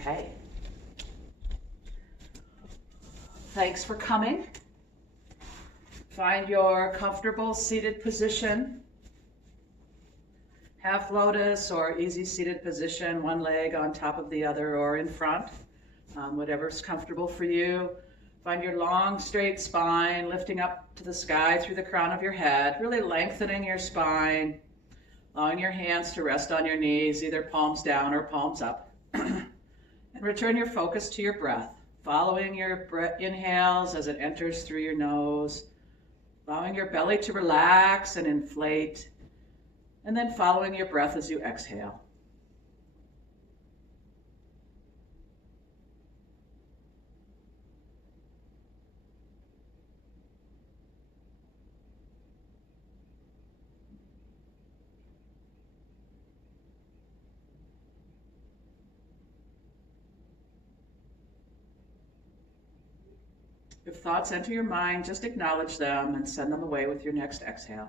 Okay. Thanks for coming. Find your comfortable seated position. Half lotus or easy seated position, one leg on top of the other or in front, whatever's comfortable for you. Find your long, straight spine, lifting up to the sky through the crown of your head, really lengthening your spine, allowing your hands to rest on your knees, either palms down or palms up. And return your focus to your breath, following your inhales as it enters through your nose, allowing your belly to relax and inflate, and then following your breath as you exhale. If thoughts enter your mind, just acknowledge them and send them away with your next exhale.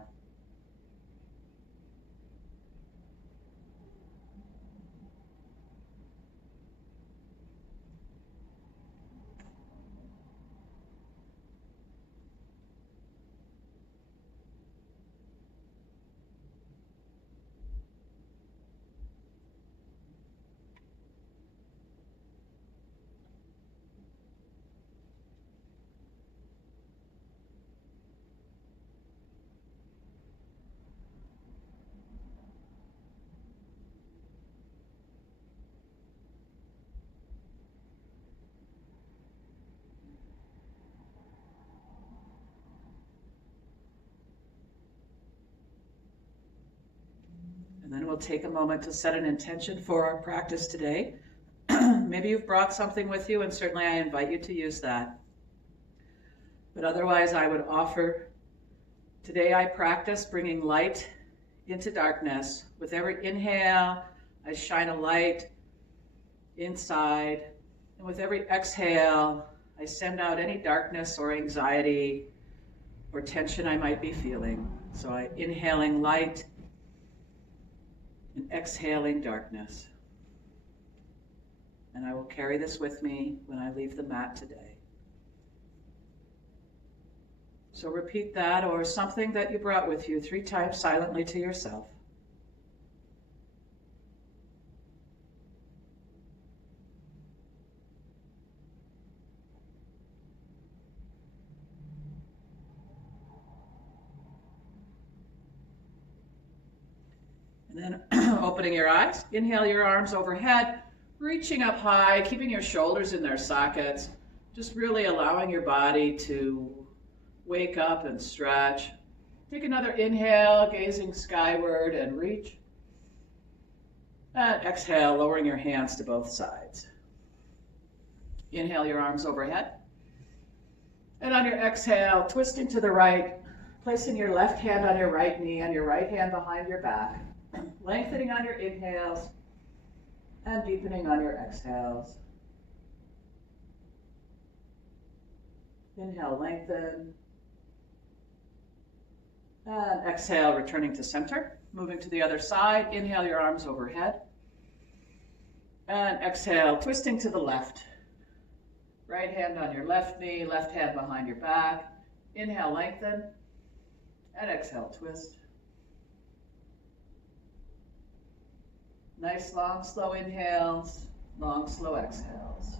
And then we'll take a moment to set an intention for our practice today. Maybe you've brought something with you, and certainly I invite you to use that. But otherwise, I would offer, today I practice bringing light into darkness. With every inhale, I shine a light inside. And with every exhale, I send out any darkness or anxiety or tension I might be feeling. So I'm inhaling light and exhaling darkness. And I will carry this with me when I leave the mat today. So repeat that or something that you brought with you 3 times silently to yourself. And then opening your eyes, inhale your arms overhead, reaching up high, keeping your shoulders in their sockets, just really allowing your body to wake up and stretch. Take another inhale, gazing skyward and reach. And exhale, lowering your hands to both sides. Inhale your arms overhead. And on your exhale, twisting to the right, placing your left hand on your right knee and your right hand behind your back. Lengthening on your inhales and deepening on your exhales. Inhale, lengthen. And exhale, returning to center. Moving to the other side. Inhale your arms overhead. And exhale, twisting to the left. Right hand on your left knee, left hand behind your back. Inhale, lengthen. And exhale, twist. Nice long, slow inhales, long, slow exhales.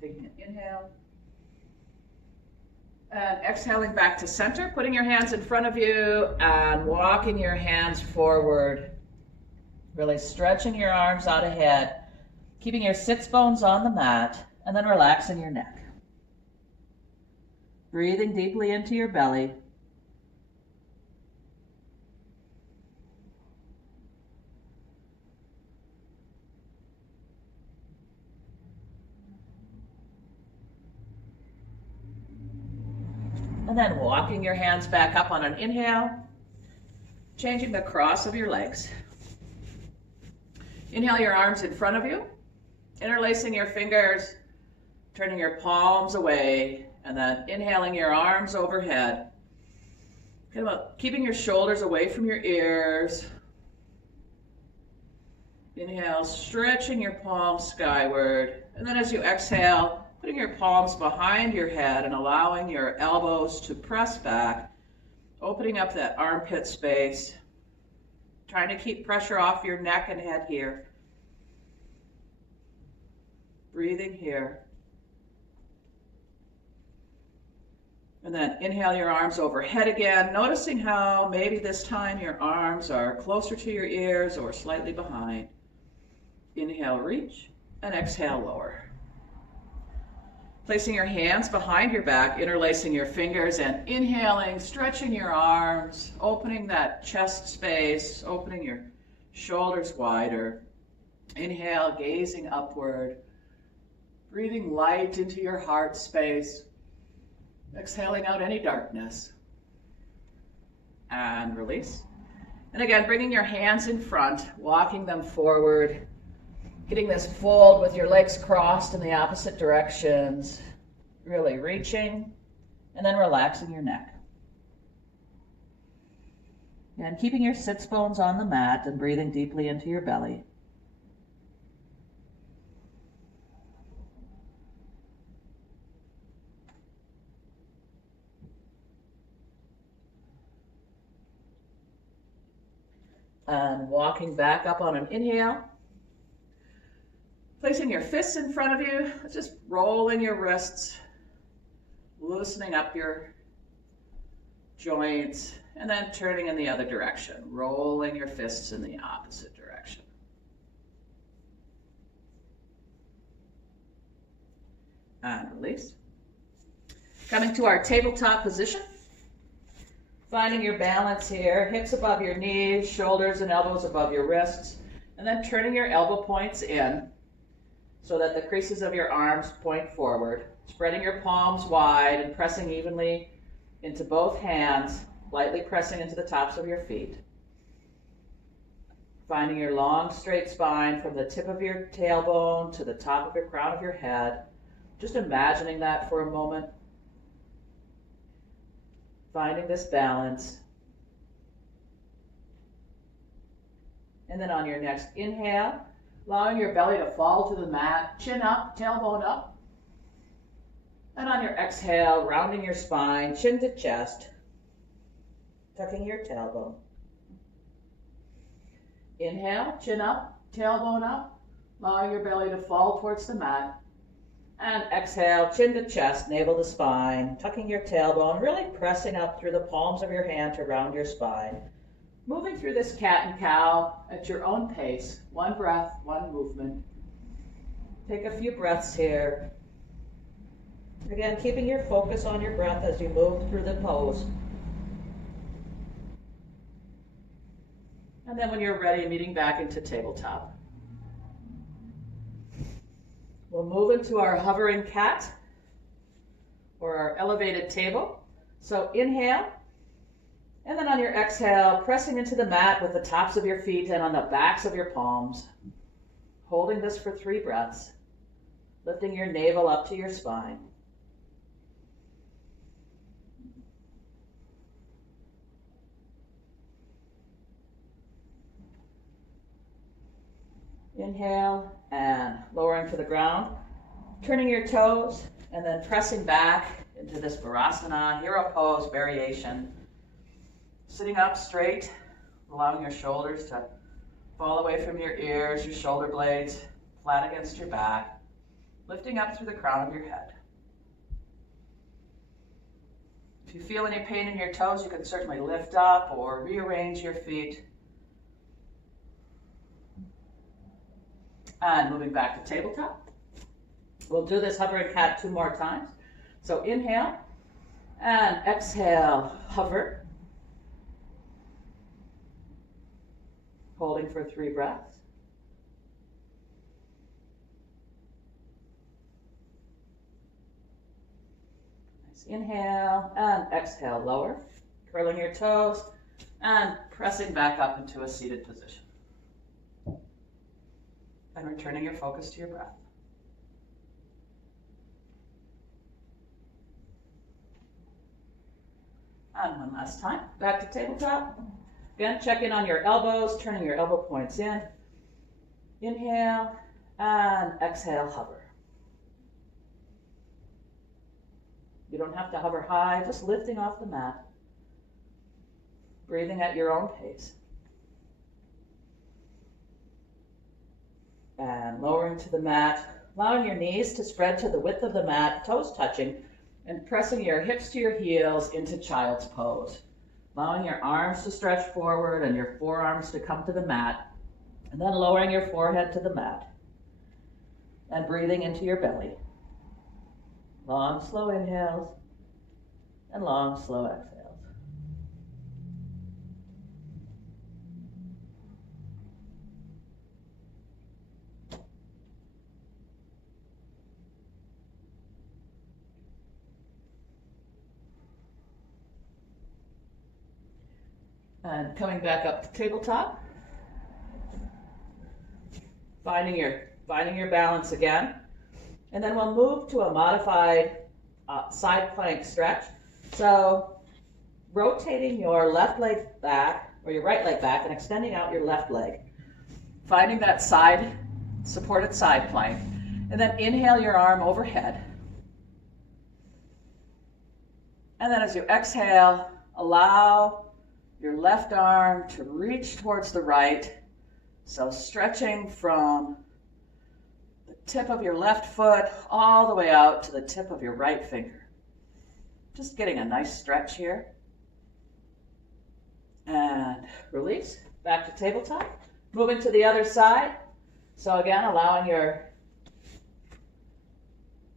Taking an inhale. And exhaling back to center, putting your hands in front of you and walking your hands forward. Really stretching your arms out ahead, keeping your sits bones on the mat, and then relaxing your neck. Breathing deeply into your belly. And then walking your hands back up on an inhale, changing the cross of your legs. Inhale your arms in front of you, interlacing your fingers, turning your palms away, and then inhaling your arms overhead. Keeping your shoulders away from your ears. Inhale, stretching your palms skyward. And then as you exhale, putting your palms behind your head and allowing your elbows to press back, opening up that armpit space, trying to keep pressure off your neck and head here. Breathing here. And then inhale your arms overhead again, noticing how maybe this time your arms are closer to your ears or slightly behind. Inhale, reach, and exhale, lower. Placing your hands behind your back, interlacing your fingers, and inhaling, stretching your arms, opening that chest space, opening your shoulders wider. Inhale, gazing upward, breathing light into your heart space, exhaling out any darkness. And release. And again, bringing your hands in front, walking them forward, getting this fold with your legs crossed in the opposite directions, really reaching, and then relaxing your neck. And keeping your sits bones on the mat and breathing deeply into your belly. And walking back up on an inhale. Placing your fists in front of you, just rolling your wrists, loosening up your joints, and then turning in the other direction, rolling your fists in the opposite direction. And release. Coming to our tabletop position. Finding your balance here, hips above your knees, shoulders and elbows above your wrists, and then turning your elbow points in so that the creases of your arms point forward, spreading your palms wide and pressing evenly into both hands, lightly pressing into the tops of your feet. Finding your long straight spine from the tip of your tailbone to the top of your crown of your head. Just imagining that for a moment. Finding this balance. And then on your next inhale, allowing your belly to fall to the mat, chin up, tailbone up. And on your exhale, rounding your spine, chin to chest, tucking your tailbone. Inhale, chin up, tailbone up, allowing your belly to fall towards the mat. And exhale, chin to chest, navel to spine, tucking your tailbone, really pressing up through the palms of your hand to round your spine. Moving through this cat and cow at your own pace, one breath, one movement. Take a few breaths here. Again, keeping your focus on your breath as you move through the pose. And then when you're ready, meeting back into tabletop. We'll move into our hovering cat or our elevated table. So inhale, and then on your exhale, pressing into the mat with the tops of your feet and on the backs of your palms. Holding this for 3 breaths, lifting your navel up to your spine. Inhale and lowering to the ground, turning your toes and then pressing back into this Virasana, hero pose variation. Sitting up straight, allowing your shoulders to fall away from your ears, your shoulder blades flat against your back, lifting up through the crown of your head. If you feel any pain in your toes, you can certainly lift up or rearrange your feet. And moving back to tabletop. We'll do this hovering cat 2 more times. So inhale and exhale, hover. Holding for 3 breaths. Nice inhale and exhale, lower. Curling your toes and pressing back up into a seated position. And returning your focus to your breath. And one last time, back to tabletop. Again, check in on your elbows, turning your elbow points in. Inhale and exhale, hover. You don't have to hover high, just lifting off the mat. Breathing at your own pace. And lowering to the mat, allowing your knees to spread to the width of the mat, toes touching, and pressing your hips to your heels into child's pose. Allowing your arms to stretch forward and your forearms to come to the mat, and then lowering your forehead to the mat. And breathing into your belly. Long, slow inhales, and long, slow exhales. And coming back up to tabletop. Finding your balance again. And then we'll move to a modified side plank stretch. So rotating your left leg back, or your right leg back, and extending out your left leg. Finding that supported side plank. And then inhale your arm overhead. And then as you exhale, allow your left arm to reach towards the right. So stretching from the tip of your left foot all the way out to the tip of your right finger. Just getting a nice stretch here. And release, back to tabletop. Moving to the other side. So again, allowing your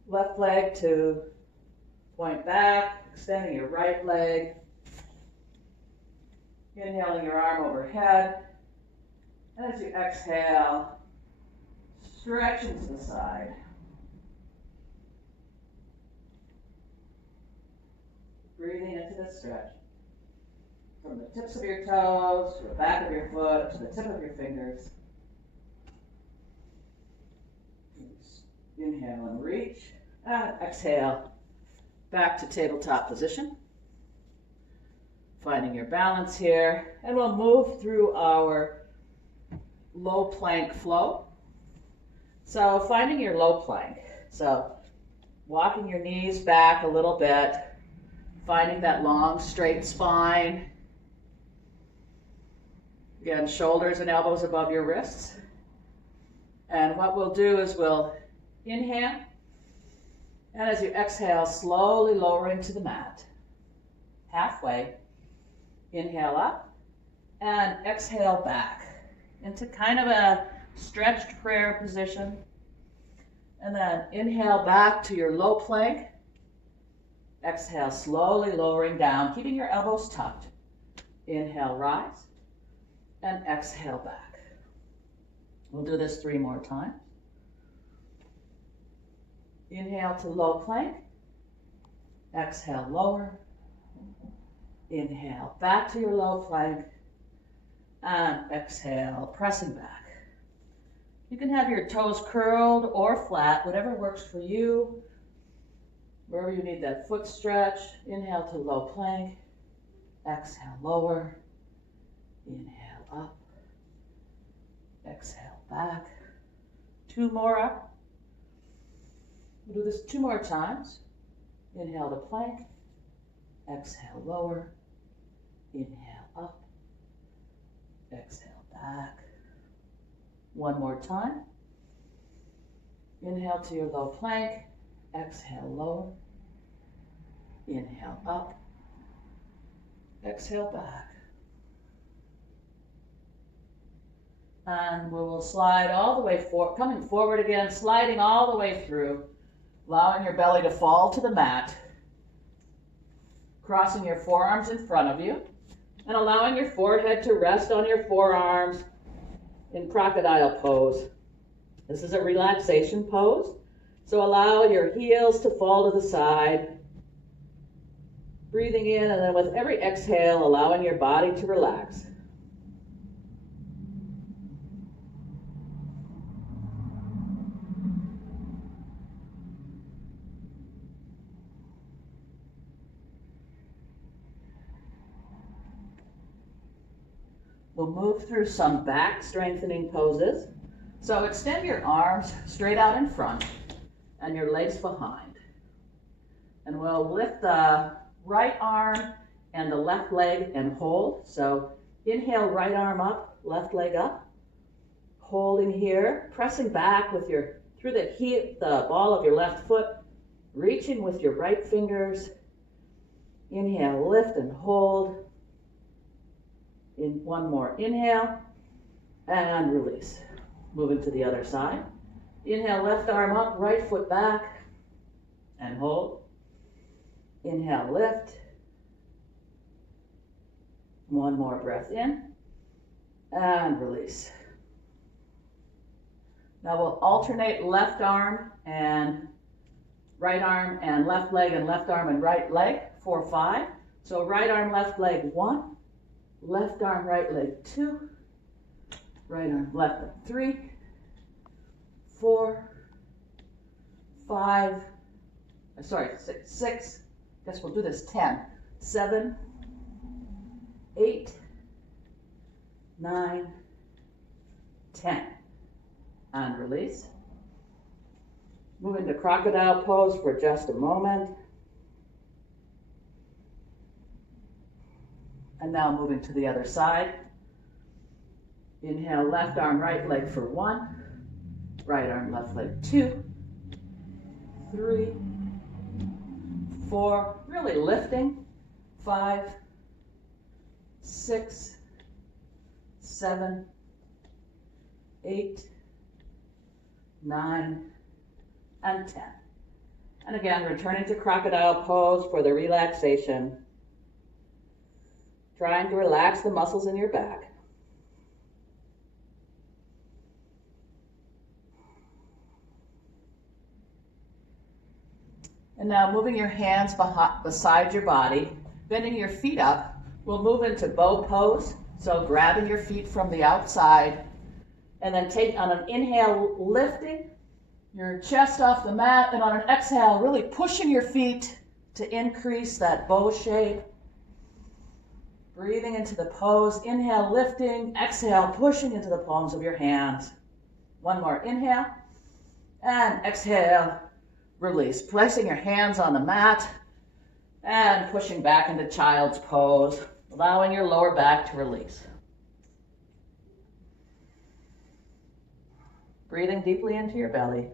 left leg to point back, extending your right leg. Inhaling your arm overhead. And as you exhale, stretching to the side. Breathing into the stretch. From the tips of your toes, to the back of your foot, to the tip of your fingers. Inhale and reach. And exhale, back to tabletop position. Finding your balance here. And we'll move through our low plank flow. So finding your low plank. So walking your knees back a little bit. Finding that long, straight spine. Again, shoulders and elbows above your wrists. And what we'll do is we'll inhale. And as you exhale, slowly lowering to the mat. Halfway. Inhale up. And exhale back into kind of a stretched prayer position. And then inhale back to your low plank. Exhale, slowly lowering down, keeping your elbows tucked. Inhale, rise. And exhale back. We'll do this 3 more times. Inhale to low plank. Exhale, lower. Inhale, back to your low plank. And exhale, pressing back. You can have your toes curled or flat, whatever works for you. Wherever you need that foot stretch. Inhale to low plank. Exhale, lower. Inhale up. Exhale back. 2 more up. We'll do this 2 more times. Inhale to plank. Exhale, lower. Inhale up. Exhale back. 1 more time. Inhale to your low plank. Exhale, lower. Inhale up. Exhale back. And we will slide all the way forward, coming forward again, sliding all the way through, allowing your belly to fall to the mat, crossing your forearms in front of you, and allowing your forehead to rest on your forearms in crocodile pose. This is a relaxation pose, so allow your heels to fall to the side, breathing in, and then with every exhale, allowing your body to relax. We'll move through some back strengthening poses. So extend your arms straight out in front and your legs behind. And we'll lift the right arm and the left leg and hold. So inhale, right arm up, left leg up. Holding here, pressing back with your, through the ball of your left foot, reaching with your right fingers. Inhale, lift and hold. In one more inhale and release. Moving to the other side. Inhale, left arm up, right foot back and hold. Inhale, lift. One more breath in and release. Now we'll alternate left arm and left leg and left arm and right leg for 5. So right arm, left leg 1, left arm, right leg 2, right arm, left leg 3, 4, 5, 6, guess we'll do this 10, 7, 8, 9, 10. And release. Move into crocodile pose for just a moment. And now moving to the other side. Inhale, left arm, right leg for 1. Right arm, left leg 2. 3. 4. Really lifting. 5. 6. 7. 8. 9, and 10. And again, returning to crocodile pose for the relaxation. Trying to relax the muscles in your back. And now moving your hands beside your body, bending your feet up, we'll move into bow pose. So grabbing your feet from the outside, and then take on an inhale, lifting your chest off the mat, and on an exhale, really pushing your feet to increase that bow shape. Breathing into the pose, inhale, lifting, exhale, pushing into the palms of your hands. One more inhale, and exhale, release. Placing your hands on the mat, and pushing back into child's pose, allowing your lower back to release. Breathing deeply into your belly.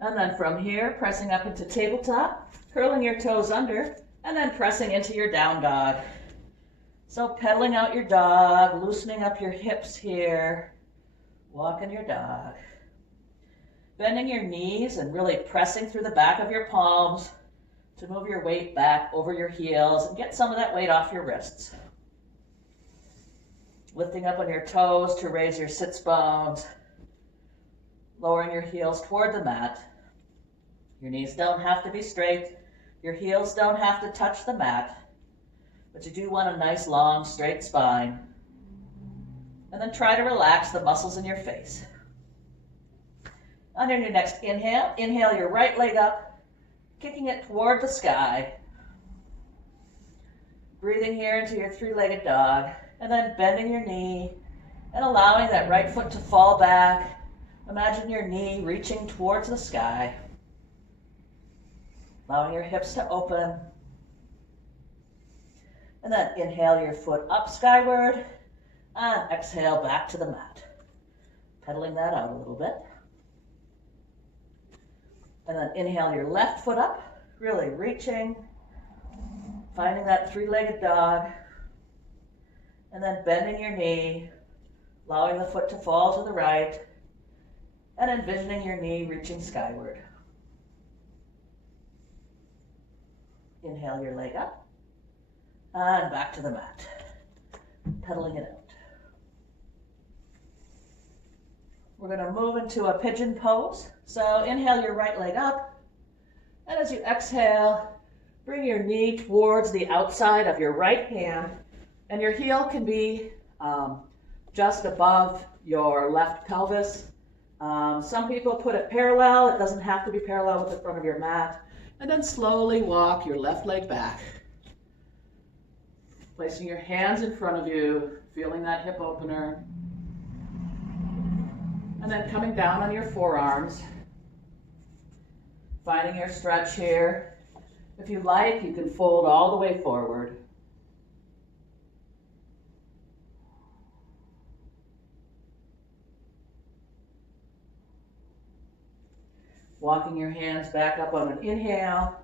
And then from here, pressing up into tabletop, curling your toes under, and then pressing into your down dog. So pedaling out your dog, loosening up your hips here, walking your dog. Bending your knees and really pressing through the back of your palms to move your weight back over your heels and get some of that weight off your wrists. Lifting up on your toes to raise your sits bones. Lowering your heels toward the mat. Your knees don't have to be straight. Your heels don't have to touch the mat. But you do want a nice, long, straight spine. And then try to relax the muscles in your face. On your next inhale, inhale your right leg up, kicking it toward the sky. Breathing here into your three-legged dog. And then bending your knee and allowing that right foot to fall back. Imagine your knee reaching towards the sky. Allowing your hips to open. And then inhale your foot up skyward and exhale back to the mat. Pedaling that out a little bit. And then inhale your left foot up, really reaching, finding that three-legged dog. And then bending your knee, allowing the foot to fall to the right, and envisioning your knee reaching skyward. Inhale your leg up, and back to the mat, pedaling it out. We're going to move into a pigeon pose. So inhale your right leg up, and as you exhale, bring your knee towards the outside of your right hand. And your heel can be just above your left pelvis. Some people put it parallel. It doesn't have to be parallel with the front of your mat. And then slowly walk your left leg back. Placing your hands in front of you, feeling that hip opener. And then coming down on your forearms, finding your stretch here. If you like, you can fold all the way forward. Walking your hands back up on an inhale.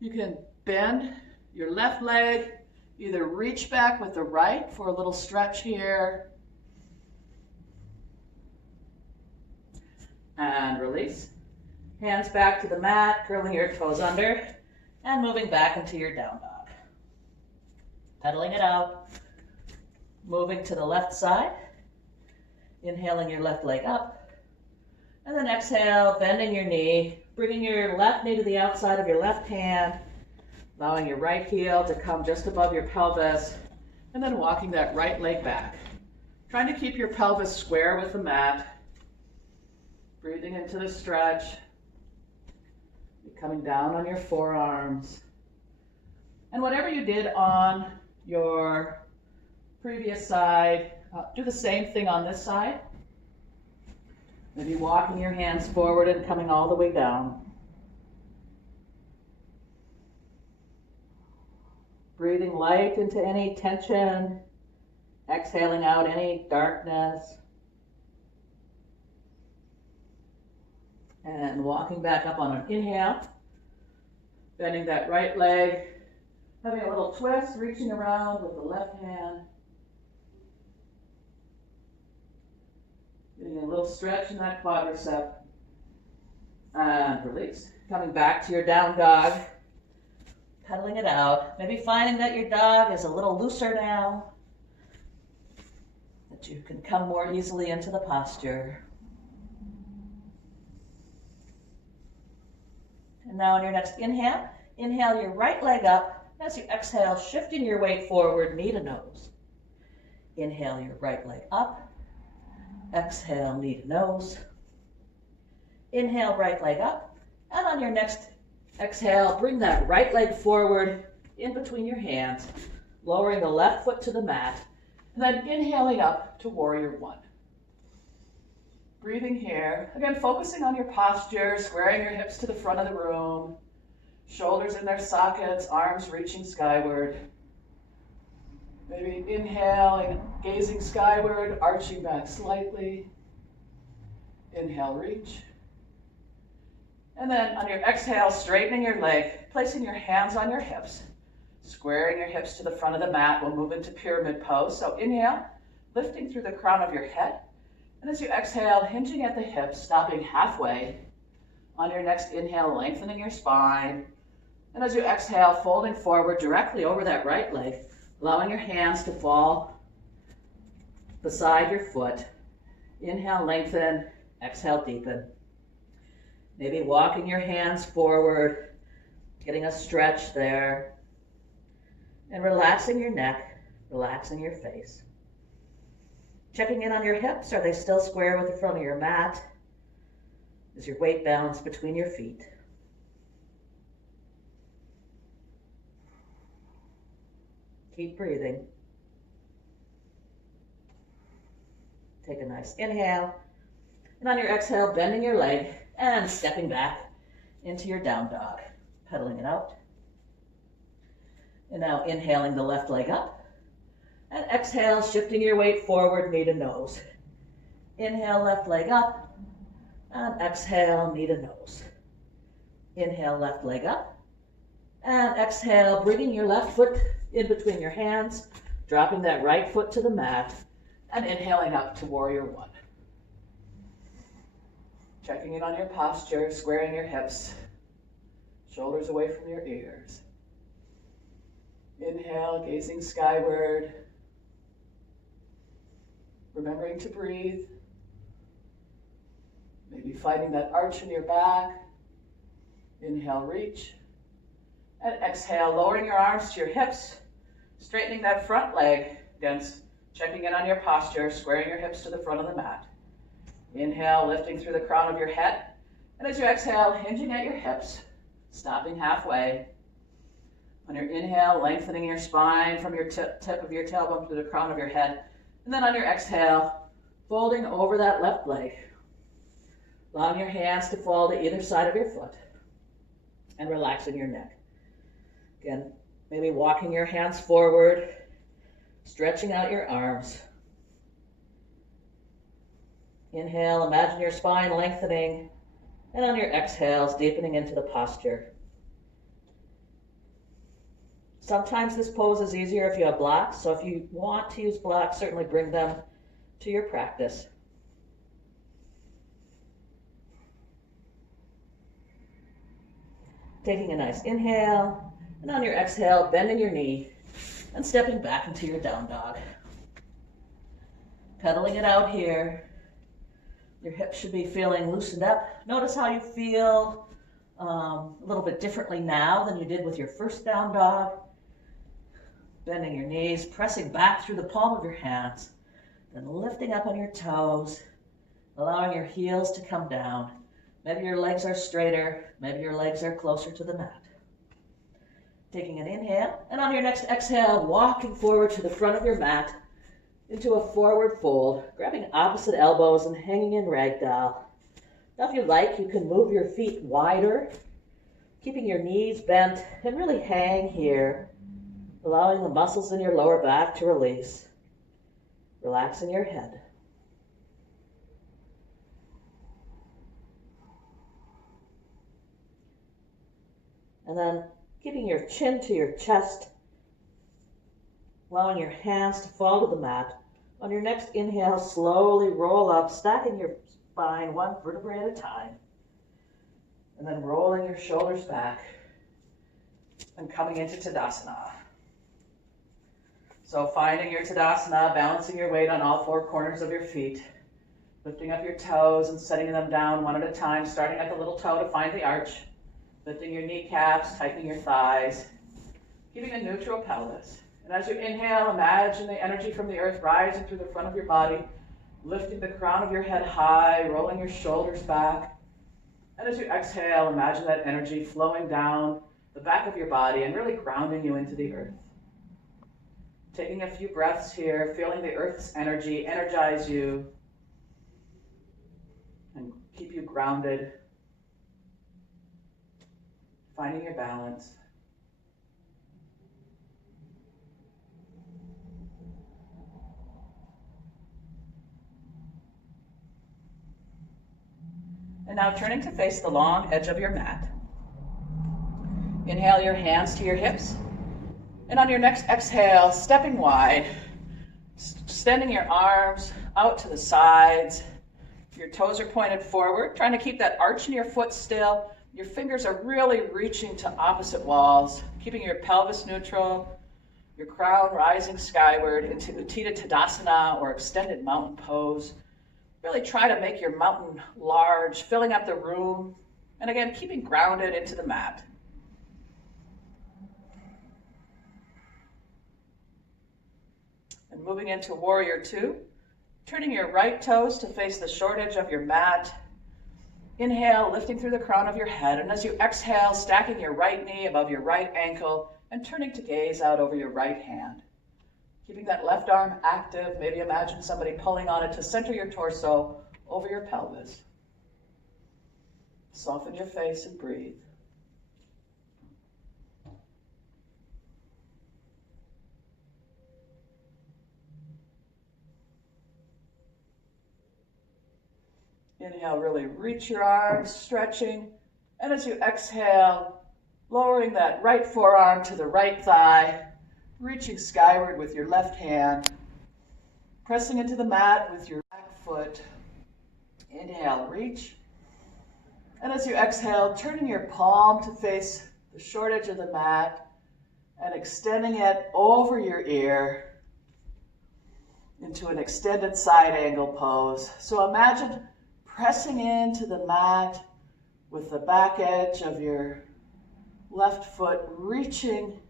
You can bend your left leg, either reach back with the right for a little stretch here, and release. Hands back to the mat, curling your toes under, and moving back into your down dog. Pedaling it out, moving to the left side, inhaling your left leg up, and then exhale, bending your knee, bringing your left knee to the outside of your left hand, allowing your right heel to come just above your pelvis, and then walking that right leg back. Trying to keep your pelvis square with the mat. Breathing into the stretch. Coming down on your forearms. And whatever you did on your previous side, do the same thing on this side. Maybe walking your hands forward and coming all the way down. Breathing light into any tension, exhaling out any darkness. And walking back up on an inhale, bending that right leg, having a little twist, reaching around with the left hand. Getting a little stretch in that quadricep. And release. Coming back to your down dog, pedaling it out. Maybe finding that your dog is a little looser now, that you can come more easily into the posture. And now on your next inhale, inhale your right leg up. As you exhale, shifting your weight forward, knee to nose. Inhale your right leg up. Exhale, knee to nose. Inhale, right leg up. And on your next exhale, bring that right leg forward in between your hands, lowering the left foot to the mat, and then inhaling up to warrior one. Breathing here. Again, focusing on your posture, squaring your hips to the front of the room, shoulders in their sockets, arms reaching skyward. Maybe inhaling, gazing skyward, arching back slightly. Inhale, reach. And then on your exhale, straightening your leg, placing your hands on your hips, squaring your hips to the front of the mat. We'll move into pyramid pose. So inhale, lifting through the crown of your head. And as you exhale, hinging at the hips, stopping halfway. On your next inhale, lengthening your spine. And as you exhale, folding forward directly over that right leg, allowing your hands to fall beside your foot. Inhale, lengthen. Exhale, deepen. Maybe walking your hands forward, getting a stretch there. And relaxing your neck, relaxing your face. Checking in on your hips. Are they still square with the front of your mat? Is your weight balanced between your feet? Keep breathing. Take a nice inhale. And on your exhale, bending your leg and stepping back into your down dog. Pedaling it out. And now inhaling the left leg up. And exhale, shifting your weight forward, knee to nose. Inhale, left leg up. And exhale, knee to nose. Inhale, left leg up. And exhale, bringing your left foot in between your hands, dropping that right foot to the mat, and inhaling up to warrior one. Checking in on your posture, squaring your hips, shoulders away from your ears. Inhale, gazing skyward. Remembering to breathe. Maybe finding that arch in your back. Inhale, reach. And exhale, lowering your arms to your hips, straightening that front leg. Again, checking in on your posture, squaring your hips to the front of the mat. Inhale, lifting through the crown of your head. And as you exhale, hinging at your hips, stopping halfway. On your inhale, lengthening your spine from your tip of your tailbone to the crown of your head. And then on your exhale, folding over that left leg. Allowing your hands to fall to either side of your foot. And relaxing your neck. Again, maybe walking your hands forward, stretching out your arms. Inhale, imagine your spine lengthening, and on your exhales, deepening into the posture. Sometimes this pose is easier if you have blocks, so if you want to use blocks, certainly bring them to your practice. Taking a nice inhale, and on your exhale, bending your knee and stepping back into your down dog. Pedaling it out here. Your hips should be feeling loosened up. Notice how you feel a little bit differently now than you did with your first down dog. Bending your knees, pressing back through the palm of your hands, then lifting up on your toes, allowing your heels to come down. Maybe your legs are straighter, maybe your legs are closer to the mat. Taking an inhale, and on your next exhale, walking forward to the front of your mat into a forward fold, grabbing opposite elbows and hanging in ragdoll. Now if you like, you can move your feet wider, keeping your knees bent, and really hang here, allowing the muscles in your lower back to release, relaxing your head. And then keeping your chin to your chest, allowing your hands to fall to the mat. On your next inhale, slowly roll up, stacking your spine one vertebrae at a time. And then rolling your shoulders back and coming into Tadasana. So finding your Tadasana, balancing your weight on all four corners of your feet, lifting up your toes and setting them down one at a time, starting at the little toe to find the arch, lifting your kneecaps, tightening your thighs, keeping a neutral pelvis. And as you inhale, imagine the energy from the earth rising through the front of your body, lifting the crown of your head high, rolling your shoulders back. And as you exhale, imagine that energy flowing down the back of your body and really grounding you into the earth. Taking a few breaths here, feeling the earth's energy energize you and keep you grounded, finding your balance. And now turning to face the long edge of your mat. Inhale your hands to your hips. And on your next exhale, stepping wide, extending your arms out to the sides. Your toes are pointed forward, trying to keep that arch in your foot still. Your fingers are really reaching to opposite walls, keeping your pelvis neutral, your crown rising skyward into Uttita Tadasana or extended mountain pose. Really try to make your mountain large, filling up the room, and again, keeping grounded into the mat. And moving into Warrior Two, turning your right toes to face the short edge of your mat. Inhale, lifting through the crown of your head, and as you exhale, stacking your right knee above your right ankle and turning to gaze out over your right hand. Keeping that left arm active, maybe imagine somebody pulling on it to center your torso over your pelvis. Soften your face and breathe. Inhale, really reach your arms, stretching. And as you exhale, lowering that right forearm to the right thigh, reaching skyward with your left hand, pressing into the mat with your back foot. Inhale, reach. And as you exhale, turning your palm to face the short edge of the mat and extending it over your ear into an extended side angle pose. So imagine pressing into the mat with the back edge of your left foot, reaching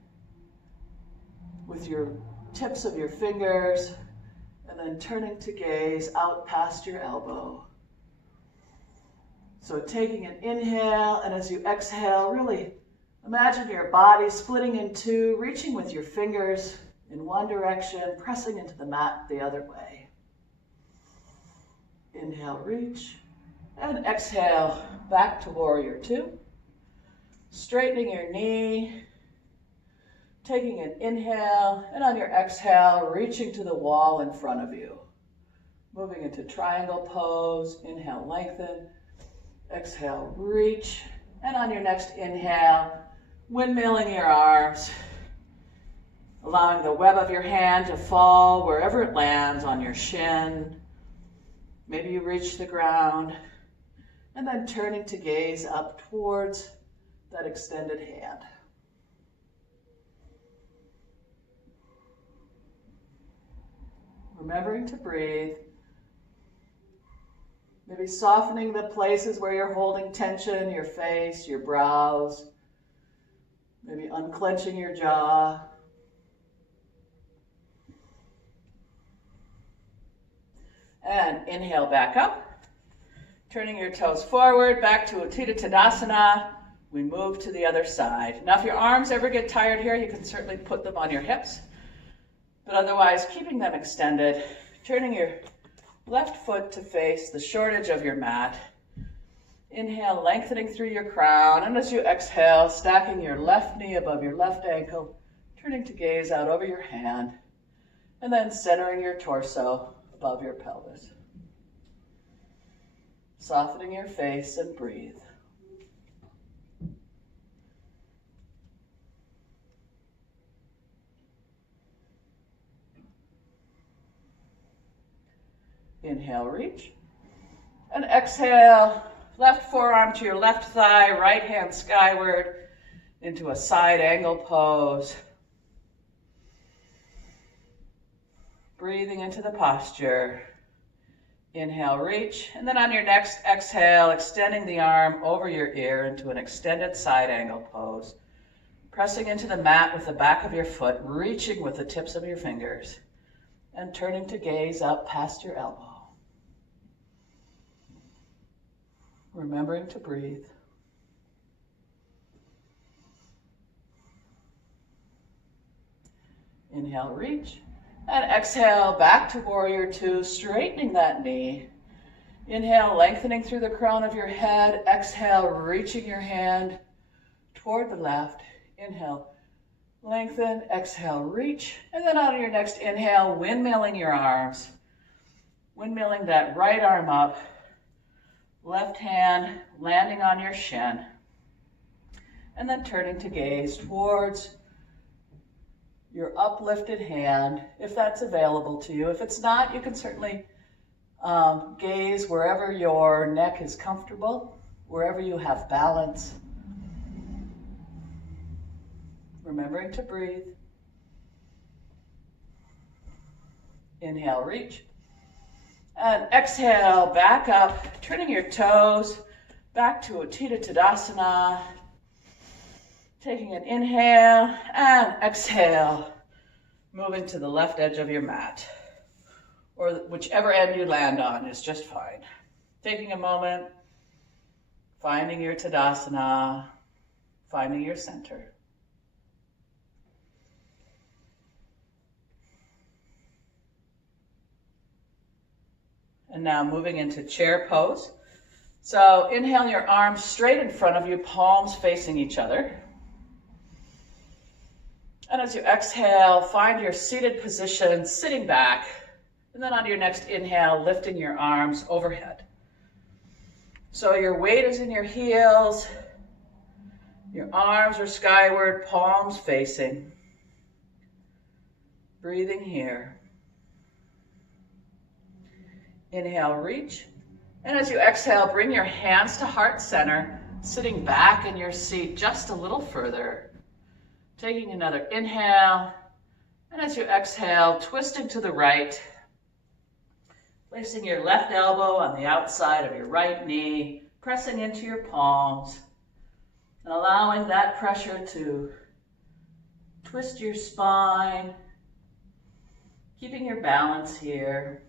with your tips of your fingers, and then turning to gaze out past your elbow. So taking an inhale, and as you exhale, really Imagine your body splitting in two, reaching with your fingers in one direction, pressing into the mat the other way. Inhale, reach, and exhale, back to warrior two. Straightening your knee, taking an inhale, and on your exhale, reaching to the wall in front of you. Moving into triangle pose, inhale, lengthen, exhale, reach, and on your next inhale, windmilling your arms, allowing the web of your hand to fall wherever it lands, on your shin. Maybe you reach the ground, and then turning to gaze up towards that extended hand. Remembering to breathe. Maybe softening the places where you're holding tension, your face, your brows. Maybe unclenching your jaw. And inhale back up. Turning your toes forward, back to Utthita Tadasana. We move to the other side. Now if your arms ever get tired here, you can certainly put them on your hips. But otherwise, keeping them extended. Turning your left foot to face the short edge of your mat. Inhale, lengthening through your crown. And as you exhale, stacking your left knee above your left ankle. Turning to gaze out over your hand. And then centering your torso above your pelvis. Softening your face and breathe. Inhale, reach. And exhale, left forearm to your left thigh, right hand skyward into a side angle pose. Breathing into the posture. Inhale, reach. And then on your next exhale, extending the arm over your ear into an extended side angle pose. Pressing into the mat with the back of your foot, reaching with the tips of your fingers, and turning to gaze up past your elbow. Remembering to breathe. Inhale, reach. And exhale, back to warrior two, straightening that knee. Inhale, lengthening through the crown of your head. Exhale, reaching your hand toward the left. Inhale, lengthen. Exhale, reach. And then on your next inhale, windmilling your arms. Windmilling that right arm up. Left hand landing on your shin. And then turning to gaze towards your uplifted hand, if that's available to you. If it's not, you can certainly gaze wherever your neck is comfortable, wherever you have balance. Remembering to breathe. Inhale, reach. And exhale, back up, turning your toes back to Utthita Tadasana. Taking an inhale and exhale, moving to the left edge of your mat, or whichever end you land on is just fine. Taking a moment, finding your Tadasana, finding your center. And now moving into chair pose. So inhale your arms straight in front of you, palms facing each other. And as you exhale, find your seated position, sitting back. And then on your next inhale, lifting your arms overhead. So your weight is in your heels. Your arms are skyward, palms facing. Breathing here. Inhale, reach. And as you exhale, bring your hands to heart center, sitting back in your seat just a little further. Taking another inhale, and as you exhale, twisting to the right, placing your left elbow on the outside of your right knee, pressing into your palms, and allowing that pressure to twist your spine, keeping your balance here.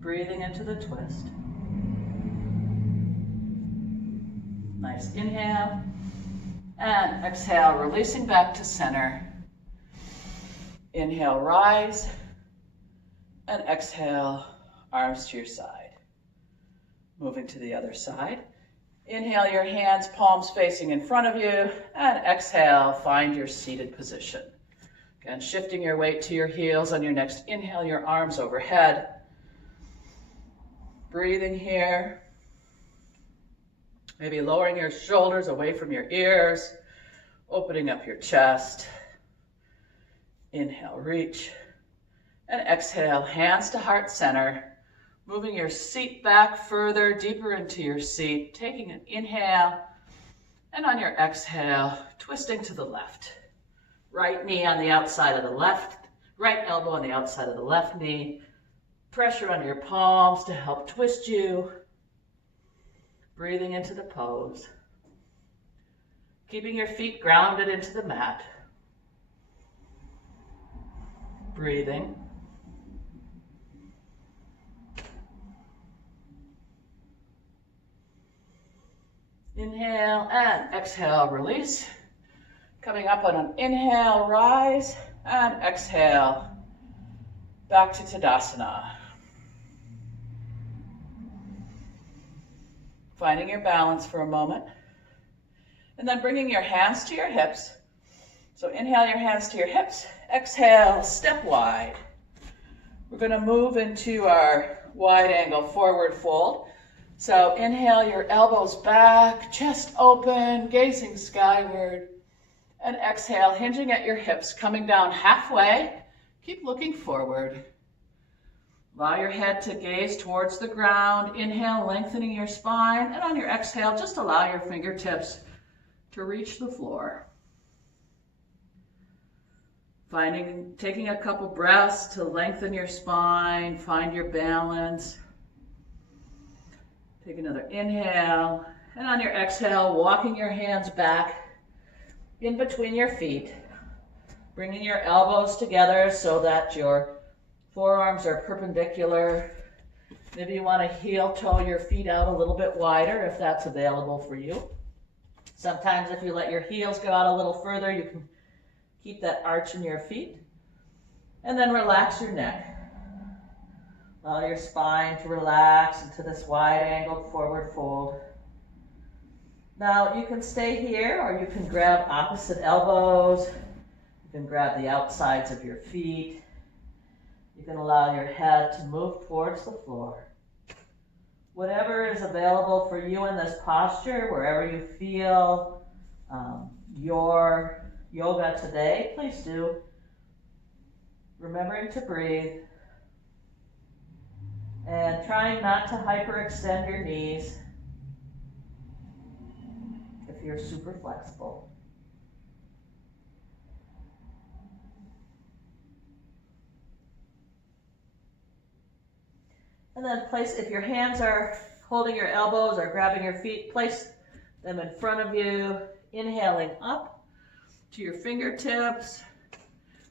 Breathing into the twist. Nice inhale. And exhale, releasing back to center. Inhale, rise. And exhale, arms to your side. Moving to the other side. Inhale your hands, palms facing in front of you. And exhale, find your seated position. Again, shifting your weight to your heels. On your next inhale, your arms overhead. Breathing here. Maybe lowering your shoulders away from your ears. Opening up your chest. Inhale, reach. And exhale, hands to heart center. Moving your seat back further, deeper into your seat. Taking an inhale. And on your exhale, twisting to the left. Right knee on the outside of the left. Right elbow on the outside of the left knee. Pressure on your palms to help twist you. Breathing into the pose. Keeping your feet grounded into the mat. Breathing. Inhale and exhale, release. Coming up on an inhale, rise, and exhale, back to Tadasana. Finding your balance for a moment. And then bringing your hands to your hips. So inhale your hands to your hips. Exhale, step wide. We're going to move into our wide angle forward fold. So inhale your elbows back, chest open, gazing skyward. And exhale, hinging at your hips, coming down halfway. Keep looking forward. Allow your head to gaze towards the ground. Inhale, lengthening your spine. And on your exhale, just allow your fingertips to reach the floor. Taking a couple breaths to lengthen your spine, find your balance. Take another inhale. And on your exhale, walking your hands back in between your feet. Bringing your elbows together so that your forearms are perpendicular. Maybe you want to heel toe your feet out a little bit wider if that's available for you. Sometimes if you let your heels go out a little further, you can keep that arch in your feet. And then relax your neck. Allow your spine to relax into this wide angled forward fold. Now you can stay here or you can grab opposite elbows. You can grab the outsides of your feet. You can allow your head to move towards the floor. Whatever is available for you in this posture, wherever you feel your yoga today, please do. Remembering to breathe and trying not to hyperextend your knees if you're super flexible. And then if your hands are holding your elbows or grabbing your feet, place them in front of you, inhaling up to your fingertips,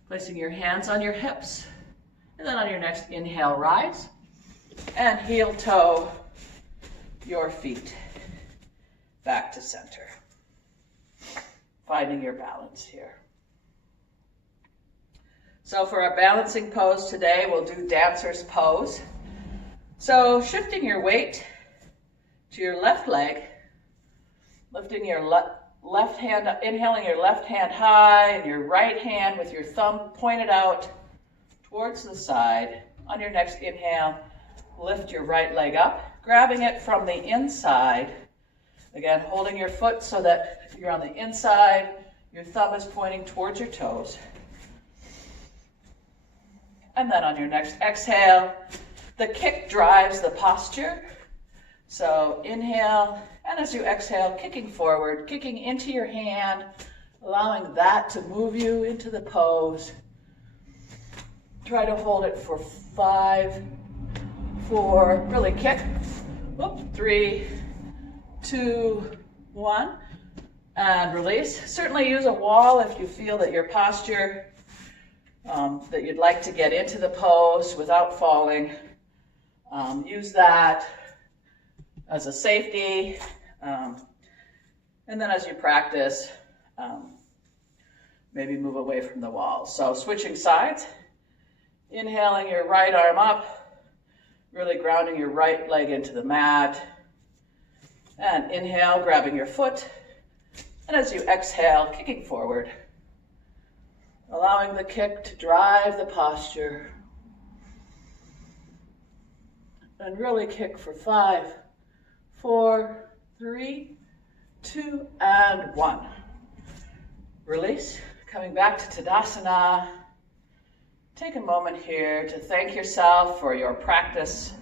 placing your hands on your hips, and then on your next inhale, rise, and heel toe your feet back to center. Finding your balance here. So for our balancing pose today, we'll do dancer's pose. So shifting your weight to your left leg, lifting your left hand up, inhaling your left hand high and your right hand with your thumb pointed out towards the side. On your next inhale, lift your right leg up, grabbing it from the inside. Again, holding your foot so that you're on the inside, your thumb is pointing towards your toes. And then on your next exhale, the kick drives the posture. So inhale, and as you exhale, kicking forward, kicking into your hand, allowing that to move you into the pose. Try to hold it for 5, 4, really kick. 3, 2, 1, and release. Certainly use a wall if you feel that your posture, that you'd like to get into the pose without falling. Use that as a safety. And then as you practice, maybe move away from the walls. So switching sides, inhaling your right arm up, really grounding your right leg into the mat. And inhale, grabbing your foot. And as you exhale, kicking forward, allowing the kick to drive the posture. And really kick for 5, 4, 3, 2, and 1. Release. Coming back to Tadasana. Take a moment here to thank yourself for your practice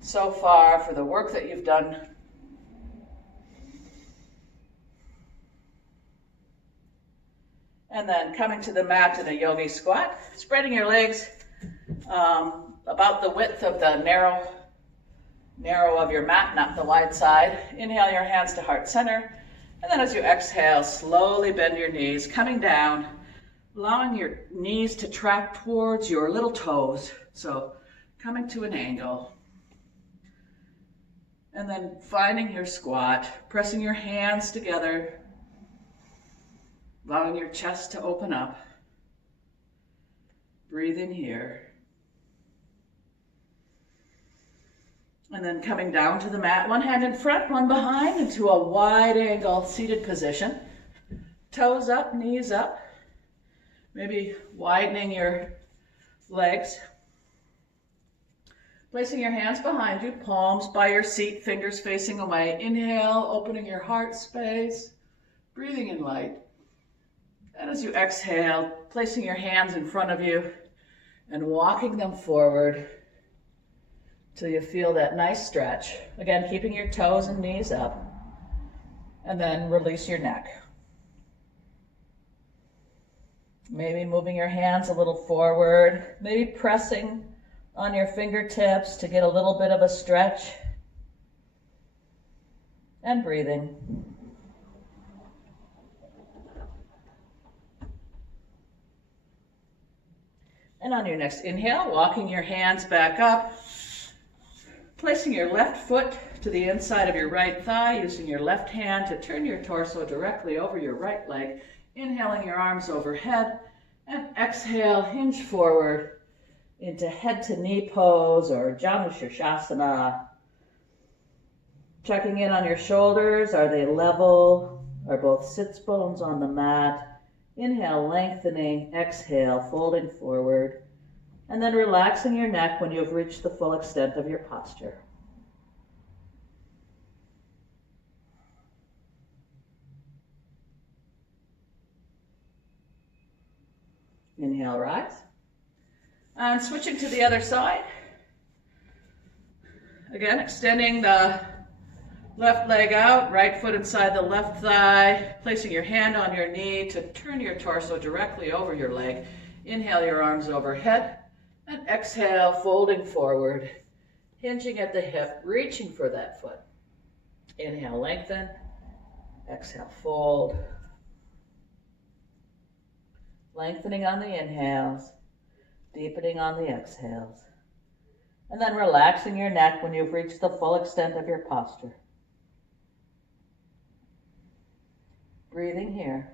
so far, for the work that you've done. And then coming to the mat in a yogi squat, spreading your legs about the width of the narrow of your mat, not the wide side. Inhale your hands to heart center. And then as you exhale, slowly bend your knees, coming down, allowing your knees to track towards your little toes. So coming to an angle. And then finding your squat, pressing your hands together, allowing your chest to open up. Breathe in here. And then coming down to the mat, one hand in front, one behind, into a wide angle seated position. Toes up, knees up. Maybe widening your legs. Placing your hands behind you, palms by your seat, fingers facing away. Inhale, opening your heart space, breathing in light. And as you exhale, placing your hands in front of you and walking them forward till you feel that nice stretch. Again, keeping your toes and knees up. And then release your neck. Maybe moving your hands a little forward, maybe pressing on your fingertips to get a little bit of a stretch. And breathing. And on your next inhale, walking your hands back up, placing your left foot to the inside of your right thigh, using your left hand to turn your torso directly over your right leg, inhaling your arms overhead, and exhale, hinge forward into head to knee pose or Janushirshasana. Checking in on your shoulders, are they level? Are both sits bones on the mat? Inhale, lengthening, exhale, folding forward, and then relaxing your neck when you've reached the full extent of your posture. Inhale, rise. And switching to the other side. Again, extending the left leg out, right foot inside the left thigh, placing your hand on your knee to turn your torso directly over your leg. Inhale your arms overhead, and exhale, folding forward, hinging at the hip, reaching for that foot. Inhale, lengthen, exhale, fold. Lengthening on the inhales, deepening on the exhales. And then relaxing your neck when you've reached the full extent of your posture. Breathing here.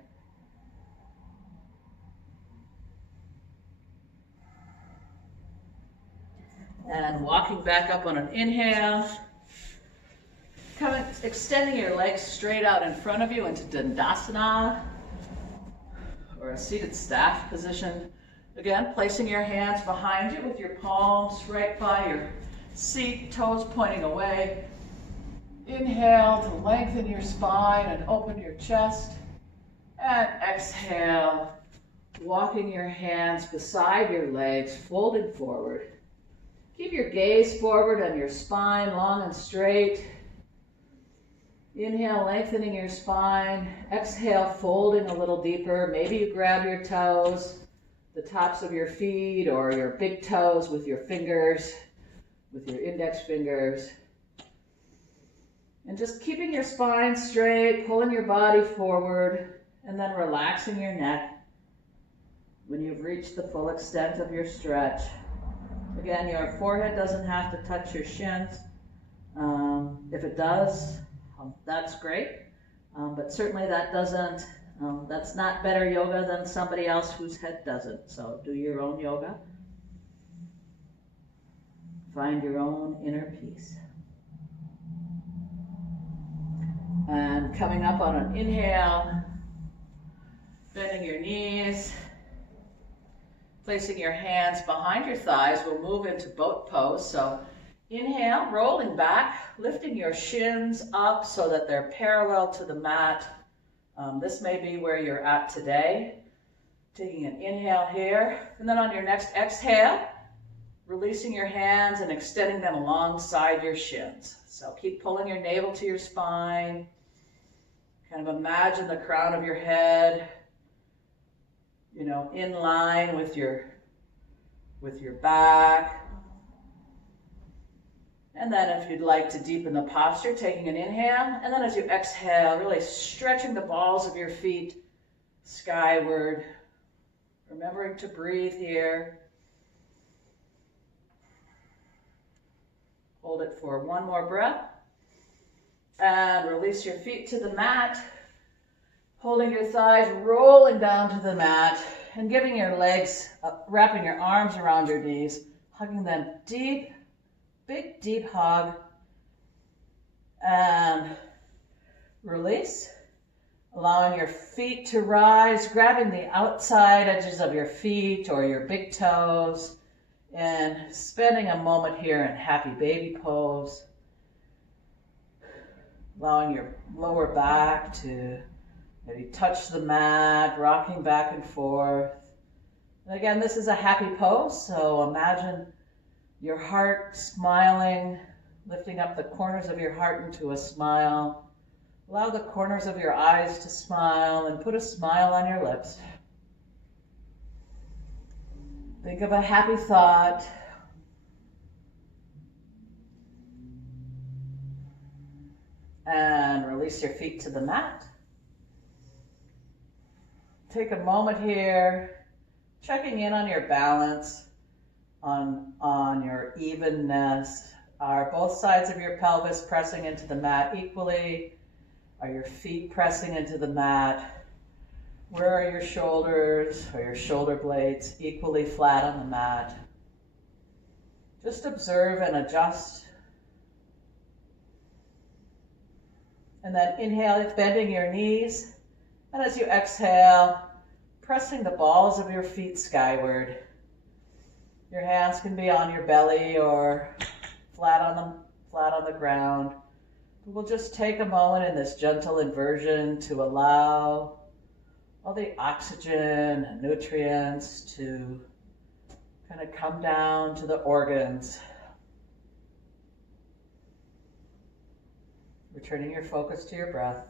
And walking back up on an inhale. Extending your legs straight out in front of you into Dandasana, or a seated staff position. Again, placing your hands behind you with your palms right by your seat, toes pointing away. Inhale to lengthen your spine and open your chest. And exhale, walking your hands beside your legs, folded forward. Keep your gaze forward and your spine long and straight. Inhale, lengthening your spine. Exhale, folding a little deeper. Maybe you grab your toes, the tops of your feet, or your big toes with your fingers, with your index fingers. And just keeping your spine straight, pulling your body forward, and then relaxing your neck when you've reached the full extent of your stretch. Again, your forehead doesn't have to touch your shins. If it does, that's great. But certainly that's not better yoga than somebody else whose head doesn't. So do your own yoga. Find your own inner peace. And coming up on an inhale, bending your knees, placing your hands behind your thighs, we'll move into boat pose. So inhale, rolling back, lifting your shins up so that they're parallel to the mat. This may be where you're at today. Taking an inhale here, and then on your next exhale, releasing your hands and extending them alongside your shins. So keep pulling your navel to your spine. Kind of imagine the crown of your head, in line with your back. And then if you'd like to deepen the posture, taking an inhale, and then as you exhale, really stretching the balls of your feet skyward, remembering to breathe here. Hold it for one more breath. And release your feet to the mat, holding your thighs, rolling down to the mat, and giving your legs, wrapping your arms around your knees, hugging them deep, big deep hug, and release, allowing your feet to rise, grabbing the outside edges of your feet or your big toes, and spending a moment here in happy baby pose. Allowing your lower back to maybe touch the mat, rocking back and forth. And again, this is a happy pose, so imagine your heart smiling, lifting up the corners of your heart into a smile. Allow the corners of your eyes to smile and put a smile on your lips. Think of a happy thought. And release your feet to the mat. Take a moment here, checking in on your balance, on your evenness. Are both sides of your pelvis pressing into the mat equally? Are your feet pressing into the mat? Where are your shoulders or your shoulder blades equally flat on the mat? Just observe and adjust. And then inhale, bending your knees. And as you exhale, pressing the balls of your feet skyward. Your hands can be on your belly or flat on the ground. We'll just take a moment in this gentle inversion to allow all the oxygen and nutrients to kind of come down to the organs. Returning your focus to your breath.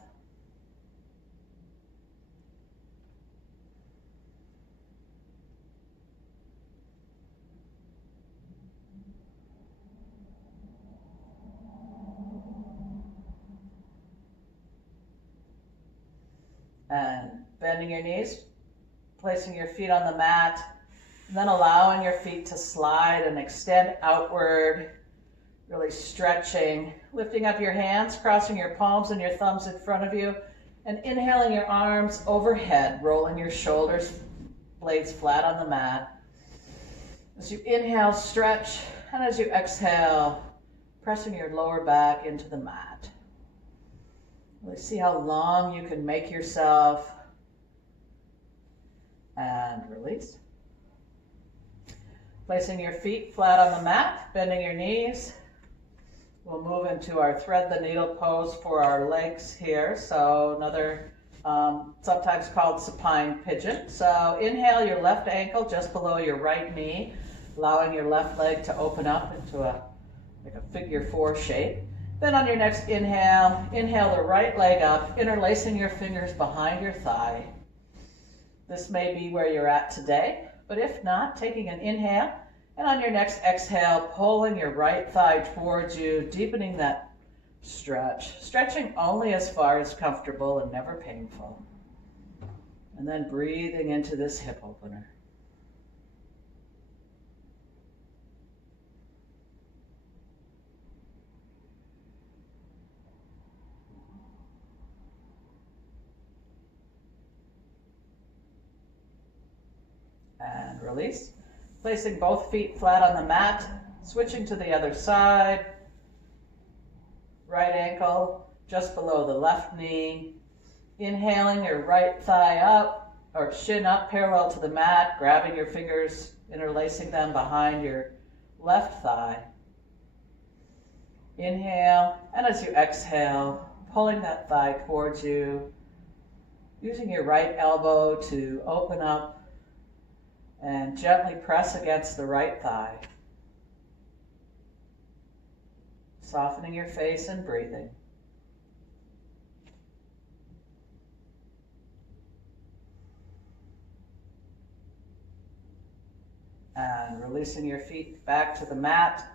And bending your knees, placing your feet on the mat, and then allowing your feet to slide and extend outward, really stretching, lifting up your hands, crossing your palms and your thumbs in front of you, and inhaling your arms overhead, rolling your shoulders, blades flat on the mat. As you inhale, stretch, and as you exhale, pressing your lower back into the mat. Really see how long you can make yourself, and release. Placing your feet flat on the mat, bending your knees. We'll move into our thread the needle pose for our legs here. So another, sometimes called supine pigeon. So inhale your left ankle just below your right knee, allowing your left leg to open up into like a figure 4 shape. Then on your next inhale, inhale the right leg up, interlacing your fingers behind your thigh. This may be where you're at today, but if not, taking an inhale, and on your next exhale, pulling your right thigh towards you, deepening that stretch. Stretching only as far as comfortable and never painful. And then breathing into this hip opener. release. Placing both feet flat on the mat, switching to the other side. Right ankle just below the left knee. Inhaling your right thigh up or shin up parallel to the mat, grabbing your fingers, interlacing them behind your left thigh. Inhale, and as you exhale, pulling that thigh towards you, using your right elbow to open up and gently press against the right thigh. Softening your face and breathing. And releasing your feet back to the mat,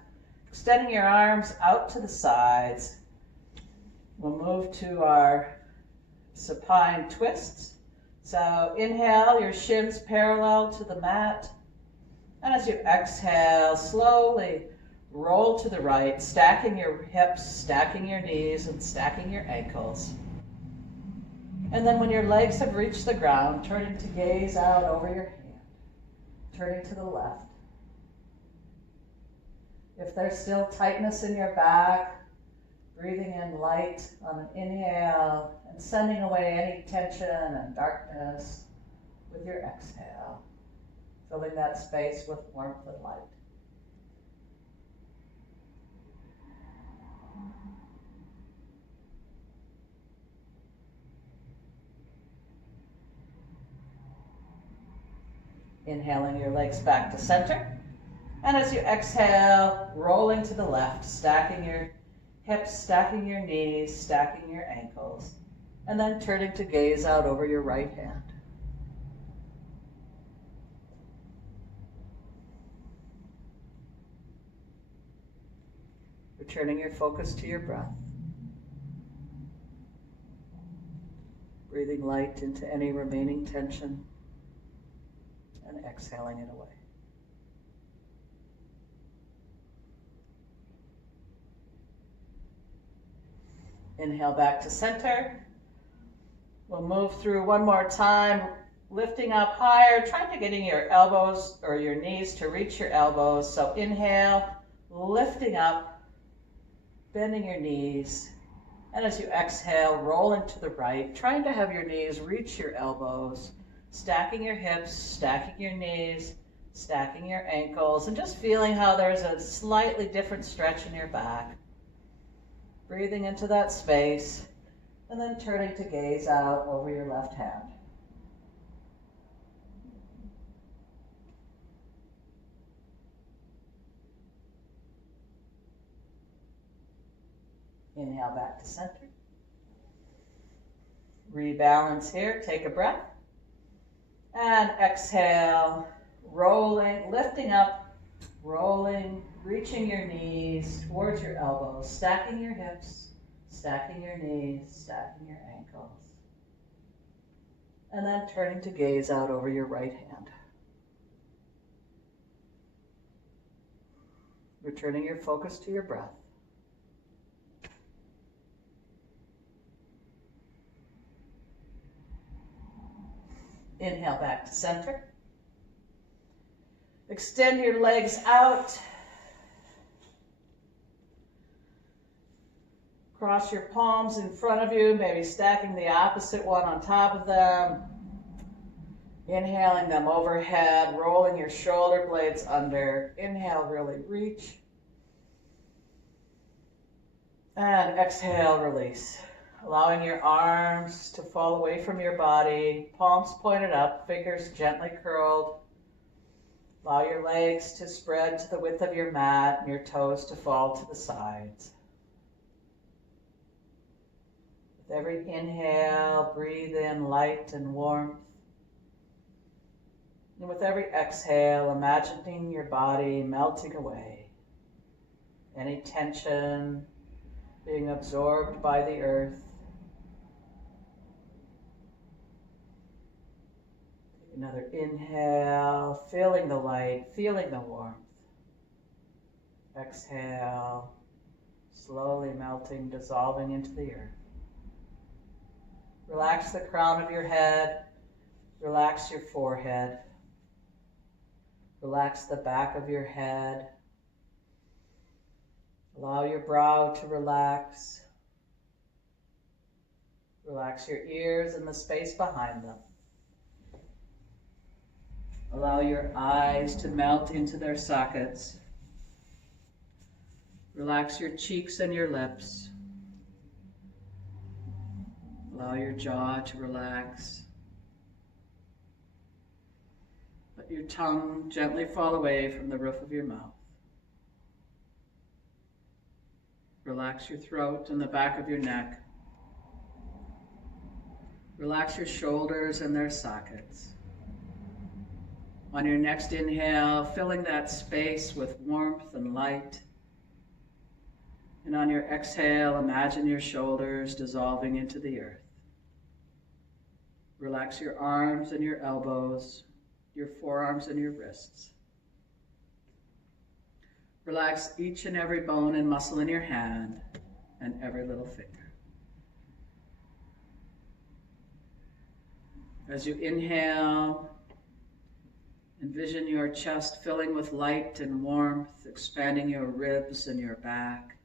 extending your arms out to the sides. We'll move to our supine twists. So inhale, your shins parallel to the mat. And as you exhale, slowly roll to the right, stacking your hips, stacking your knees, and stacking your ankles. And then when your legs have reached the ground, turning to gaze out over your hand. Turning to the left. If there's still tightness in your back, breathing in light on an inhale and sending away any tension and darkness with your exhale, filling that space with warmth and light. Inhaling your legs back to center. And as you exhale, rolling to the left, stacking your hips, stacking your knees, stacking your ankles, and then turning to gaze out over your right hand. Returning your focus to your breath. Breathing light into any remaining tension. And exhaling it away. Inhale back to center. We'll move through one more time, lifting up higher, trying to getting your elbows or your knees to reach your elbows. So inhale, lifting up, bending your knees. And as you exhale, rolling to the right, trying to have your knees reach your elbows. Stacking your hips, stacking your knees, stacking your ankles, and just feeling how there's a slightly different stretch in your back. Breathing into that space, and then turning to gaze out over your left hand. Inhale back to center. Rebalance here, take a breath. And exhale, rolling, lifting up, rolling, reaching your knees towards your elbows, stacking your hips, stacking your knees, stacking your ankles. And then turning to gaze out over your right hand. Returning your focus to your breath. Inhale back to center. Extend your legs out. Cross your palms in front of you, maybe stacking the opposite one on top of them. Inhaling them overhead, rolling your shoulder blades under. Inhale, really reach. And exhale, release. Allowing your arms to fall away from your body, palms pointed up, fingers gently curled. Allow your legs to spread to the width of your mat and your toes to fall to the sides. With every inhale, breathe in light and warmth. And with every exhale, imagining your body melting away. Any tension being absorbed by the earth. Another inhale, feeling the light, feeling the warmth. Exhale, slowly melting, dissolving into the earth. Relax the crown of your head, relax your forehead. Relax the back of your head. Allow your brow to relax. Relax your ears and the space behind them. Allow your eyes to melt into their sockets. Relax your cheeks and your lips. Allow your jaw to relax. Let your tongue gently fall away from the roof of your mouth. Relax your throat and the back of your neck. Relax your shoulders and their sockets. On your next inhale, filling that space with warmth and light. And on your exhale, imagine your shoulders dissolving into the earth. Relax your arms and your elbows, your forearms and your wrists. Relax each and every bone and muscle in your hand and every little finger. As you inhale, envision your chest filling with light and warmth, expanding your ribs and your back.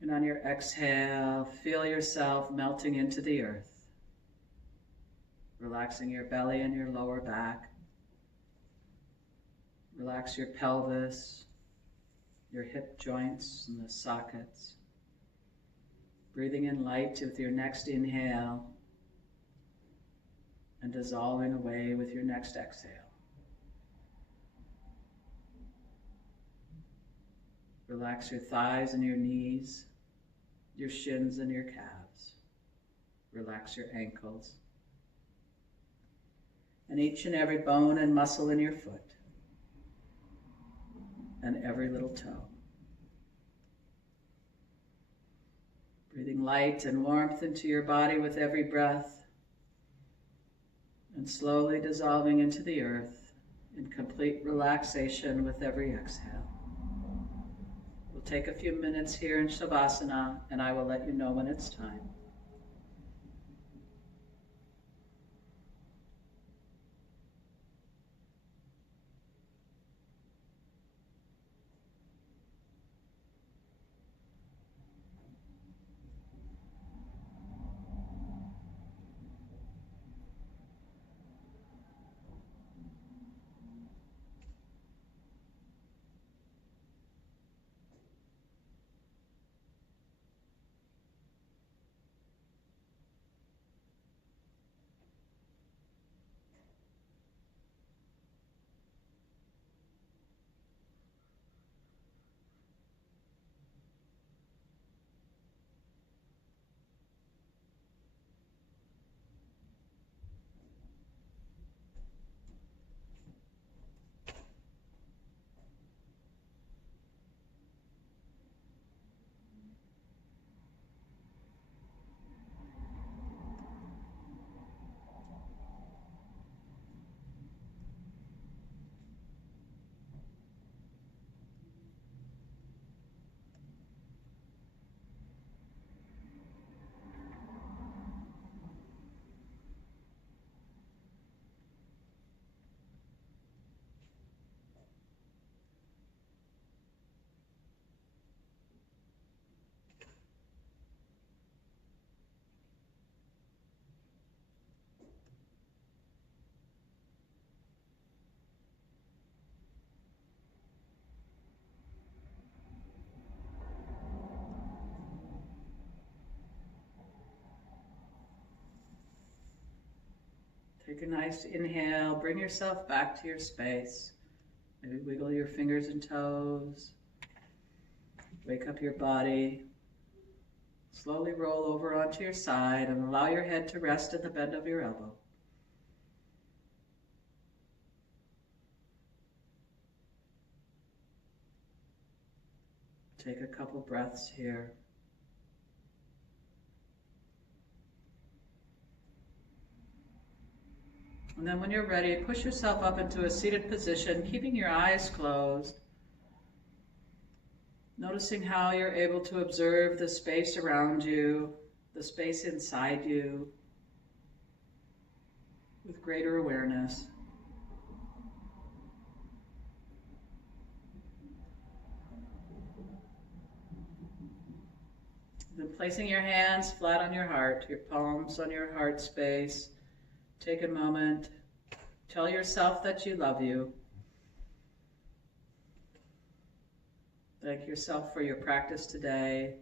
And on your exhale, feel yourself melting into the earth, relaxing your belly and your lower back. Relax your pelvis, your hip joints and the sockets. Breathing in light with your next inhale and dissolving away with your next exhale. Relax your thighs and your knees, your shins and your calves. Relax your ankles and each and every bone and muscle in your foot and every little toe. Breathing light and warmth into your body with every breath and slowly dissolving into the earth in complete relaxation with every exhale. We'll take a few minutes here in Shavasana and I will let you know when it's time. Take a nice inhale, bring yourself back to your space. Maybe wiggle your fingers and toes. Wake up your body. Slowly roll over onto your side and allow your head to rest in the bend of your elbow. Take a couple breaths here. And then when you're ready, push yourself up into a seated position, keeping your eyes closed. Noticing how you're able to observe the space around you, the space inside you, with greater awareness. placing your hands flat on your heart, your palms on your heart space. Take a moment. Tell yourself that you love you. Thank yourself for your practice today.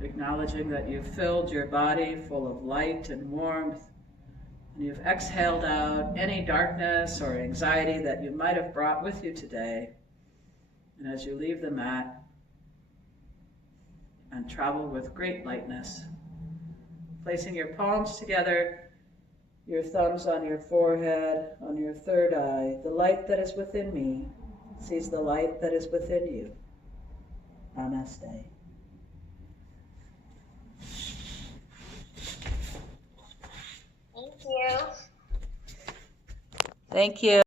Acknowledging that you've filled your body full of light and warmth, and you've exhaled out any darkness or anxiety that you might have brought with you today. And as you leave the mat, and travel with great lightness, placing your palms together, your thumbs on your forehead, on your third eye. The light that is within me sees the light that is within you. Namaste. Thank you. Thank you.